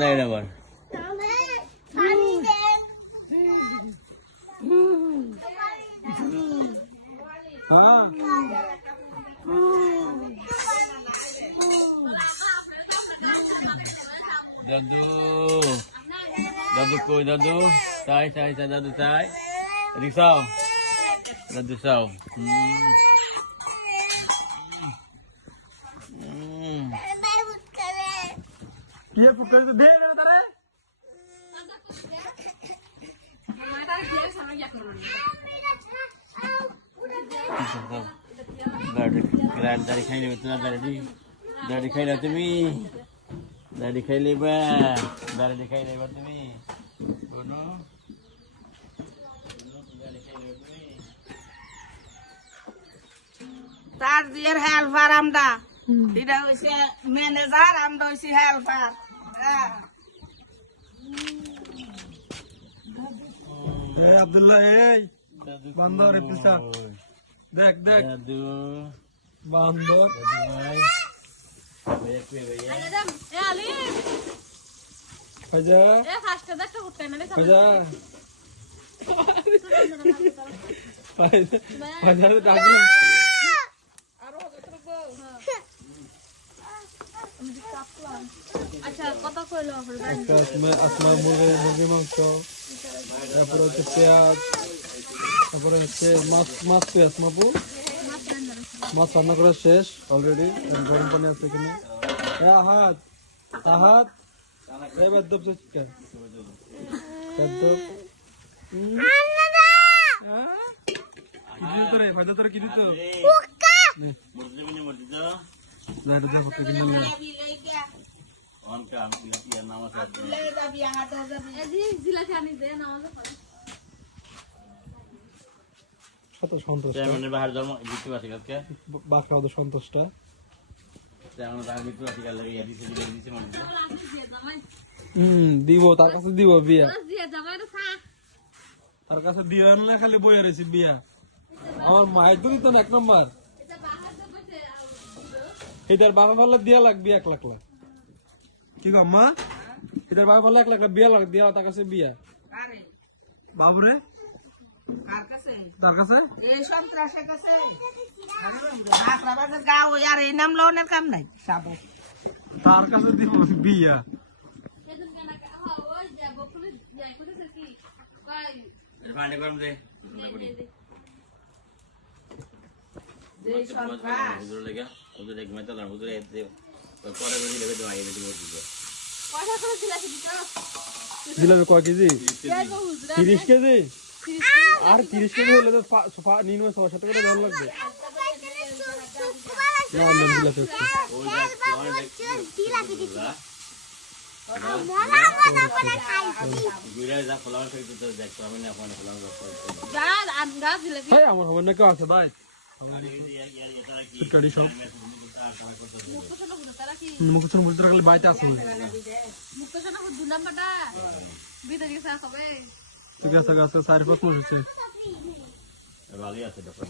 নাই আবার দাদু দাদু কই দাদু চাই চাই চাই দাদু চাই রিক্সাও দাদু চাও ये फुकर तो दे रहे तारे dari खाई ले dari खाई ले तुम्हें dari खाई ले बा dari खाई ले बा तुम्हें बोलो তার দিয়ের হেল্পার আমরা এটা হইছে ম্যানেজার আমরা হইছি হেল্পার ए अब्दुल्ला ए बंदर पिसा देख देख दादू बंदर भैया पे भैया এ আলি फजा এ ফাস্টে দেখতে উঠতে না রে फजा फजा तो डाकू আচ্ছা কত কইলো আপনার asma মুরগি মাংস তারপর হচ্ছে পেঁয়াজ তারপরে হচ্ছে মাছ পেঁয়াজ মাপু মাছ রান্না করা শেষ অলরেডি গরম পানি আছে এখানে আহাত আহাত এবার দপ চিকেন দপ ফায়দা তোর কি দিত জিলাপি আনি দে নামাজ পড়ে কত সন্তোষ বাহার জন্ম দিতে পারছি আজকে বাকরা ওদের সন্তোষটা দিব তার কাছে দিব বিয়া দিয়ে জামাই তো খা তার কাছে দিয়ে আনলে খালি বইয়া রয়েছি বিয়া আমার মায়ের তো দিত এক নম্বর এটা বাহার তো বসে এটার বাবা বললে দিয়া লাগবে 1 লাখ লাখ কি গো আম্মা এটার বাবা বললে 1 লাখ লাখ বিয়া লাগ দিয়া তার কাছে বিয়া আরে বাবুরে কার কাছে তার কাছে এই সন্ত্রাসের কাছে আখরাবাদের গাও আর এই নাম লোনের কাম নাই সাবো তার কাছে দিব বিয়া সেদিন কেন হ্যাঁ ওই যাব পুলিশ যাই পুলিশ কি কই পানি গরম দে যে সন্ত্রাস হুজুর লেগে হুজুর এক মেতা না হুজুর এতে পরে বেরি লেগে তো আইবে দিব কয়টা করে জিলাপি দিছো দিলাম কয় কেজি যাই গো হুজরা 30 কেজি আর 30 কেজি হলে তো নিনু 6-7 করে দাম লাগবে না না দিলা তো ওই গুইরা যা ফলাওয়ার থেকে তো দেখতো আমি না ফোনে ফলাওয়ার যা আন্দা জিলাপি ভাই আমার হবে না কেউ আছে ভাই সুটকারি সব মুখশনা হুদা তারা কি মুখচন মুখচন খালি বাইতে আছে মুখশনা হুদ নাম্বারটা ভিতরে গেছে সবে ঠিক আছে গাছে 4-5 মাস হচ্ছে ভালোই আছে ডক্টর